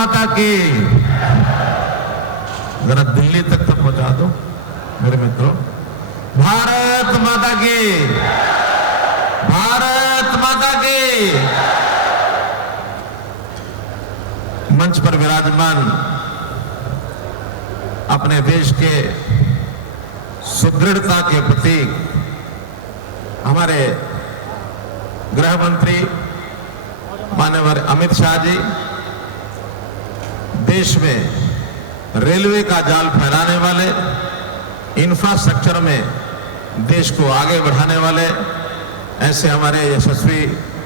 माता की। जरा दिल्ली तक तो पहुंचा दो मेरे मित्रों। भारत माता की, भारत माता की। मंच पर विराजमान अपने देश के सुदृढ़ता के प्रतीक हमारे गृह मंत्री माननीय अमित शाह जी, देश में रेलवे का जाल फैलाने वाले, इंफ्रास्ट्रक्चर में देश को आगे बढ़ाने वाले, ऐसे हमारे यशस्वी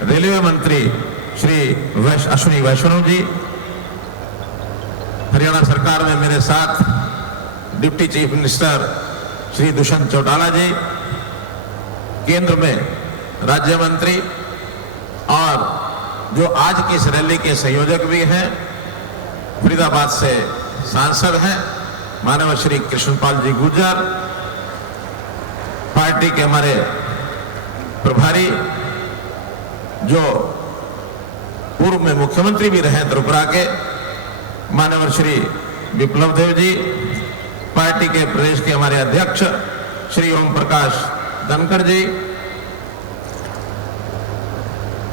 रेलवे मंत्री श्री अश्विनी वैष्णव जी, हरियाणा सरकार में मेरे साथ deputy chief minister Shri Dushyant Chautala ji, केंद्र में राज्य मंत्री और जो आज की इस रैली के संयोजक भी हैं, फरीदाबाद से सांसद हैं माननीय श्री कृष्णपाल जी गुर्जर, पार्टी के हमारे प्रभारी जो पूर्व में मुख्यमंत्री भी रहे त्रिपुरा के माननीय श्री विप्लव देव जी, पार्टी के प्रदेश के हमारे अध्यक्ष श्री ओम प्रकाश धनखड़ जी,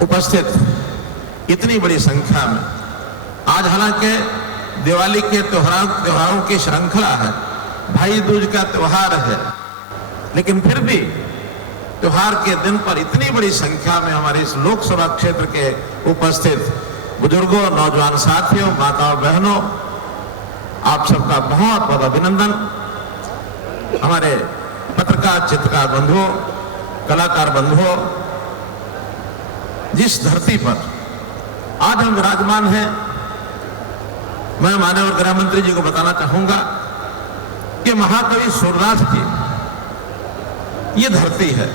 उपस्थित इतनी बड़ी संख्या में। आज हालांकि दिवाली के त्योहारों की श्रृंखला है, भाई दूज का त्योहार है, लेकिन फिर भी त्योहार के दिन पर इतनी बड़ी संख्या में हमारे इस लोकसभा क्षेत्र के उपस्थित बुजुर्गों, नौजवान साथियों, माताओं, बहनों, आप सबका बहुत बहुत अभिनंदन। हमारे पत्रकार, चित्रकार बंधुओं, कलाकार बंधुओं, जिस धरती पर आज हम विराजमान हैं, मैं माननीय गृह मंत्री जी को बताना चाहूंगा कि महाकवि सूरदास की ये धरती है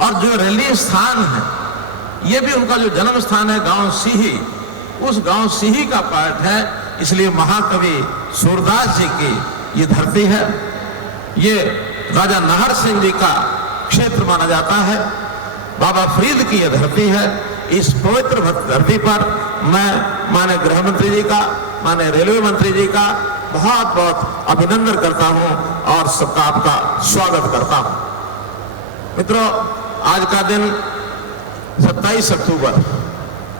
और जो रैली स्थान है ये भी उनका जो जन्म स्थान है गांव सीही, उस गांव सीही का पार्ट है, इसलिए महाकवि सूरदास जी की ये धरती है। ये राजा नाहर सिंह जी का क्षेत्र माना जाता है, बाबा फरीद की यह धरती है। इस पवित्र धरती पर मैं माननीय गृह मंत्री जी का, माननीय रेलवे मंत्री जी का बहुत बहुत अभिनंदन करता हूं और सबका आपका स्वागत करता हूं। मित्रों, आज का दिन 27 अक्टूबर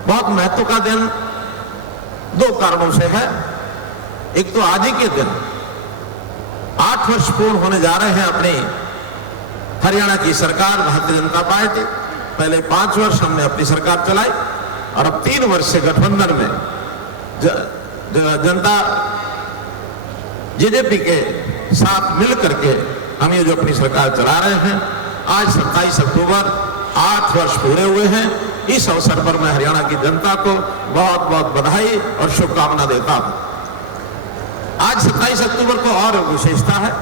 बहुत महत्व का दिन दो कारणों से है। एक तो आज ही के दिन 8 वर्ष पूर्ण होने जा रहे हैं अपनी हरियाणा की सरकार भारतीय जनता पार्टी। पहले 5 वर्ष हमने अपनी सरकार चलाई और अब 3 वर्ष से गठबंधन में जनता जेजेपी के साथ मिल करके हम ये जो अपनी सरकार चला रहे हैं। आज 27 अक्टूबर 8 वर्ष पूरे हुए हैं। इस अवसर पर मैं हरियाणा की जनता को बहुत बहुत बधाई और शुभकामना देता हूं। आज 27 अक्टूबर को और विशेषता है,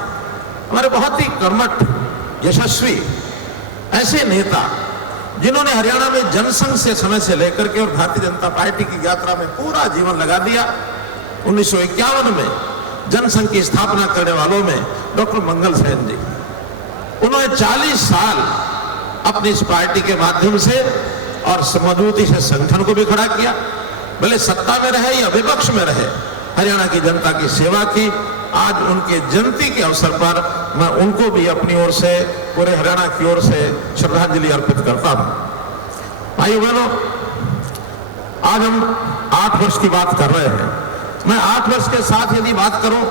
हमारे बहुत ही कर्मठ, यशस्वी ऐसे नेता जिन्होंने हरियाणा में जनसंघ से समय से लेकर के और भारतीय जनता पार्टी की यात्रा में पूरा जीवन लगा दिया। 1951 में जनसंघ की स्थापना करने वालों में डॉक्टर मंगल सेन जी, उन्होंने 40 साल अपनी इस पार्टी के माध्यम से और मजबूती से संगठन को भी खड़ा किया। भले सत्ता में रहे या विपक्ष में रहे, हरियाणा की जनता की सेवा की। आज उनके जयंती के अवसर पर मैं उनको भी अपनी ओर से, पूरे हरियाणा की ओर से श्रद्धांजलि अर्पित करता हूं। भाइयों बहनों, आज हम 8 वर्ष की बात कर रहे हैं। मैं 8 वर्ष के साथ यदि बात करूं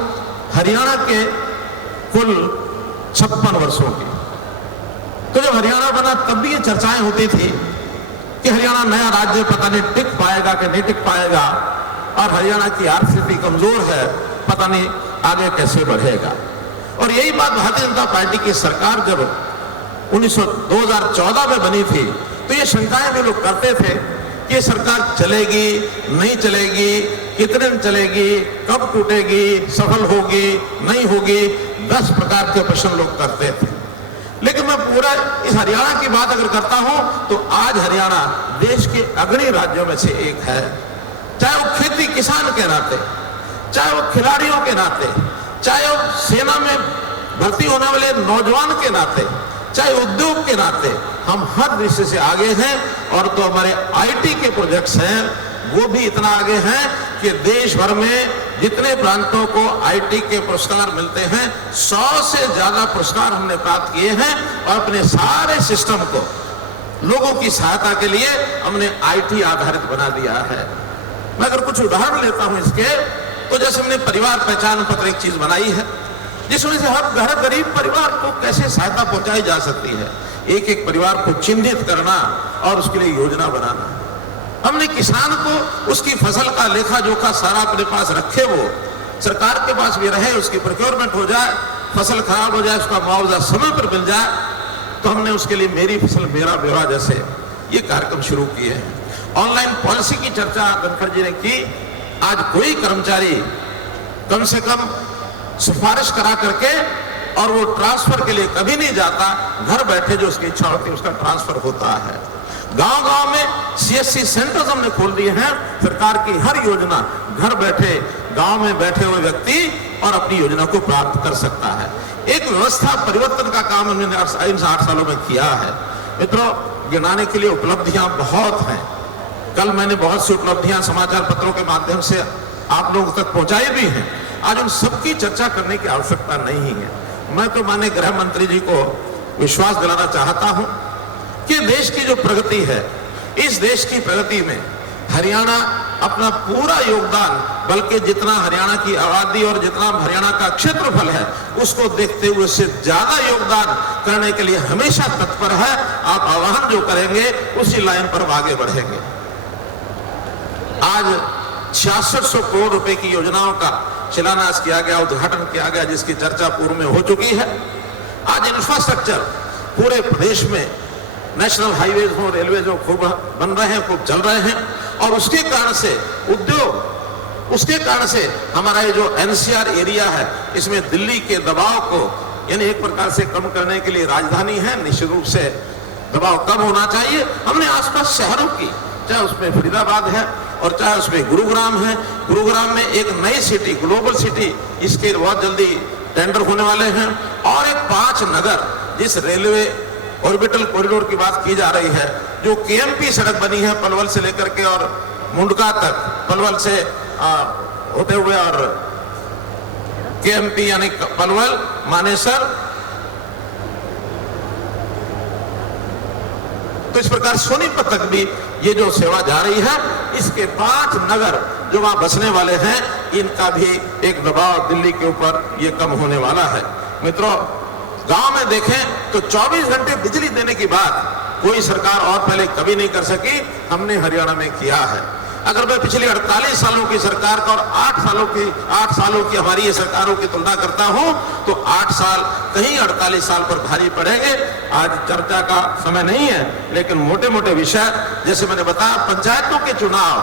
हरियाणा के कुल 56 वर्षों की, तो जब हरियाणा बना तब भी ये चर्चाएं होती थी कि हरियाणा नया राज्य पता नहीं टिक पाएगा कि नहीं टिक पाएगा, और हरियाणा की आर्थिक स्थिति कमजोर है, पता नहीं आगे कैसे बढ़ेगा। और यही बात भारतीय जनता पार्टी की सरकार जब 2014 में बनी थी तो ये शंकाएं भी लोग करते थे कि ये सरकार चलेगी नहीं चलेगी, कितने दिन चलेगी, कब टूटेगी, सफल होगी नहीं होगी, 10 प्रकार के प्रश्न लोग करते थे। लेकिन मैं पूरा इस हरियाणा की बात अगर करता हूं तो आज हरियाणा देश के अग्रणी राज्यों में से एक है। चाहे वो खेती किसान के नाते, चाहे वो खिलाड़ियों के नाते, चाहे वो सेना में भर्ती होने वाले नौजवान के नाते, चाहे उद्योग के नाते, हम हर दृष्टि से आगे हैं। और तो हमारे आईटी के प्रोजेक्ट्स हैं, वो भी इतना आगे हैं कि देश भर में जितने प्रांतों को आईटी के पुरस्कार मिलते हैं 100 से ज्यादा पुरस्कार हमने प्राप्त किए हैं और अपने सारे सिस्टम को लोगों की सहायता के लिए हमने आईटी आधारित बना दिया है। मैं अगर कुछ उदाहरण लेता हूं इसके, तो जैसे हमने परिवार पहचान पत्र एक चीज बनाई है जिसमें से हर गरीब परिवार को कैसे सहायता पहुंचाई जा सकती है, एक एक परिवार को चिन्हित करना और उसके लिए योजना बनाना। हमने किसान को उसकी फसल का लेखा जोखा सारा अपने पास रखे, वो सरकार के पास भी रहे, उसकी प्रोक्योरमेंट हो जाए, फसल खराब हो जाए उसका मुआवजा समय पर मिल जाए, तो हमने उसके लिए मेरी फसल मेरा ब्यौरा जैसे ये कार्यक्रम शुरू किए हैं। ऑनलाइन पॉलिसी की चर्चा धनखड़ जी ने की। आज कोई कर्मचारी कम से कम सिफारिश करा करके और वो ट्रांसफर के लिए कभी नहीं जाता, घर बैठे जो उसकी इच्छा होती है उसका ट्रांसफर होता है। गांव-गांव में सीएससी सेंटर्स हमने खोल दिए हैं। सरकार की हर योजना घर बैठे गांव में बैठे हुए व्यक्ति और अपनी योजना को प्राप्त कर सकता है। एक व्यवस्था परिवर्तन का काम हमने इन 8 सालों में किया है। मित्रों, गिनाने के लिए उपलब्धियां बहुत हैं। कल मैंने बहुत सी उपलब्धियां समाचार पत्रों के माध्यम से आप लोगों तक पहुंचाई भी हैं। आज उन सबकी चर्चा करने की आवश्यकता नहीं है। मैं तो माननीय गृह मंत्री जी को विश्वास दिलाना चाहता हूं कि देश की जो प्रगति है, इस देश की प्रगति में हरियाणा अपना पूरा योगदान, बल्कि जितना हरियाणा की आबादी और जितना हरियाणा का क्षेत्रफल है उसको देखते हुए उससे ज्यादा योगदान करने के लिए हमेशा तत्पर है। आप आह्वान जो करेंगे उसी लाइन पर आगे बढ़ेंगे। आज 6600 करोड़ रुपए की योजनाओं का शिलान्यास किया गया, उद्घाटन किया गया, जिसकी चर्चा पूर्व में हो चुकी है। आज इंफ्रास्ट्रक्चर पूरे प्रदेश में नेशनल हाईवेज हो, रेलवेज हो, खूब बन रहे हैं, खूब चल रहे हैं और उसके कारण से उद्योग, उसके कारण से हमारा ये जो एनसीआर एरिया है इसमें दिल्ली के दबाव को यानी एक प्रकार से कम करने के लिए राजधानी है, निश्चित रूप से दबाव कम होना चाहिए। हमने आसपास शहरों की, चाहे उसमें फरीदाबाद है और चाहे उसमें गुरुग्राम है, गुरुग्राम में एक नई सिटी, ग्लोबल सिटी, इसके बहुत जल्दी टेंडर होने वाले हैं और एक 5 नगर जिस रेलवे ऑर्बिटल कॉरिडोर की बात की जा रही है, जो केएमपी सड़क बनी है पलवल से लेकर के और मुंडका तक, पलवल से होते हुए और केएमपी यानी पलवल, मानेसर, तो इस प्रकार सोनीपत तक भी ये जो सेवा जा रही है, इसके 5 नगर जो वहां बसने वाले हैं, इनका भी एक दबाव दिल्ली के ऊपर ये कम होने वाला है। मित्रों, गांव में देखें तो 24 घंटे बिजली देने की बात कोई सरकार और पहले कभी नहीं कर सकी, हमने हरियाणा में किया है। अगर मैं पिछले 48 सालों की सरकार का और 8 सालों की हमारी ये सरकारों की तुलना करता हूं तो 8 साल कहीं 48 साल पर भारी पड़ेंगे। आज चर्चा का समय नहीं है, लेकिन मोटे मोटे विषय जैसे मैंने बताया, पंचायतों के चुनाव,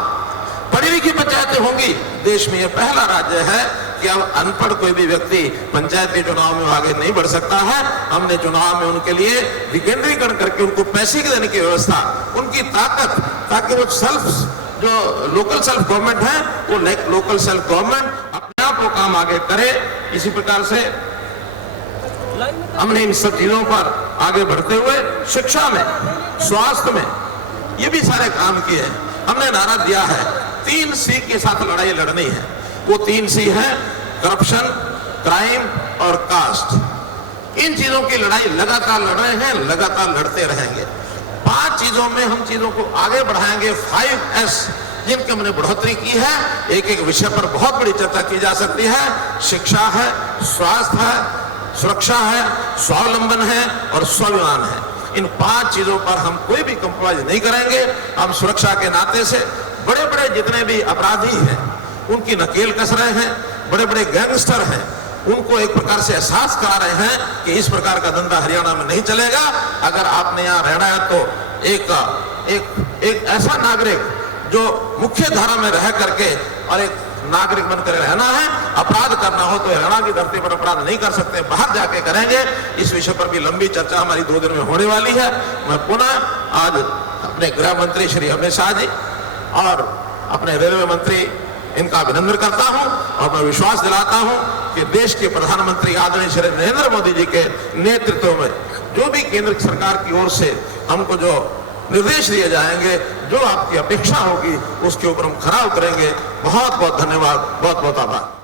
पढ़ी लिखी पंचायतें होंगी। देश में यह पहला राज्य है कि अब अनपढ़ कोई भी व्यक्ति पंचायत के चुनाव में आगे नहीं बढ़ सकता है। हमने चुनाव में उनके लिए विकेंद्रीकरण करके उनको पैसे की देने की व्यवस्था, उनकी ताकत, ताकि वो जो लोकल सेल्फ गवर्नमेंट है वो लोकल सेल्फ गवर्नमेंट अपने आप वो काम आगे करे। इसी प्रकार से हमने इन सब चीजों पर आगे बढ़ते हुए शिक्षा में, स्वास्थ्य में ये भी सारे काम किए हैं। हमने नारा दिया है 3 C के साथ लड़ाई लड़नी है। वो 3 C है करप्शन, क्राइम और कास्ट। इन चीजों की लड़ाई लगातार लड़ रहे हैं, लगातार लड़ते रहेंगे। 5 चीजों में हम चीजों को आगे बढ़ाएंगे। 5S जिनकी हमने बढ़ोतरी की है। एक एक विषय पर बहुत बड़ी चर्चा की जा सकती है। शिक्षा है, स्वास्थ्य है, सुरक्षा है, स्वावलंबन है और स्वाभिमान है। इन 5 चीजों पर हम कोई भी कंप्रोमाइज नहीं करेंगे। हम सुरक्षा के नाते से बड़े बड़े जितने भी अपराधी हैं उनकी नकेल कस रहे हैं, बड़े बड़े गैंगस्टर हैं उनको एक प्रकार से एहसास करा रहे हैं कि इस प्रकार का धंधा हरियाणा में नहीं चलेगा। अगर आपने यहाँ रहना है तो एक ऐसा नागरिक जो मुख्य धारा में रह करके और एक नागरिक बनकर रहना है। अपराध करना हो तो हरियाणा की धरती पर अपराध नहीं कर सकते, बाहर जाके करेंगे। इस विषय पर भी लंबी चर्चा हमारी 2 दिन में होने वाली है। मैं पुनः आज अपने गृह मंत्री श्री अमित शाह जी और अपने रेलवे मंत्री इनका अभिनंदन करता हूं और मैं विश्वास दिलाता हूं कि देश के प्रधानमंत्री आदरणीय श्री नरेंद्र मोदी जी के नेतृत्व में जो भी केंद्र सरकार की ओर से हमको जो निर्देश दिए जाएंगे, जो आपकी अपेक्षा होगी उसके ऊपर हम खरा उतरेंगे। बहुत बहुत धन्यवाद, बहुत बहुत आभार।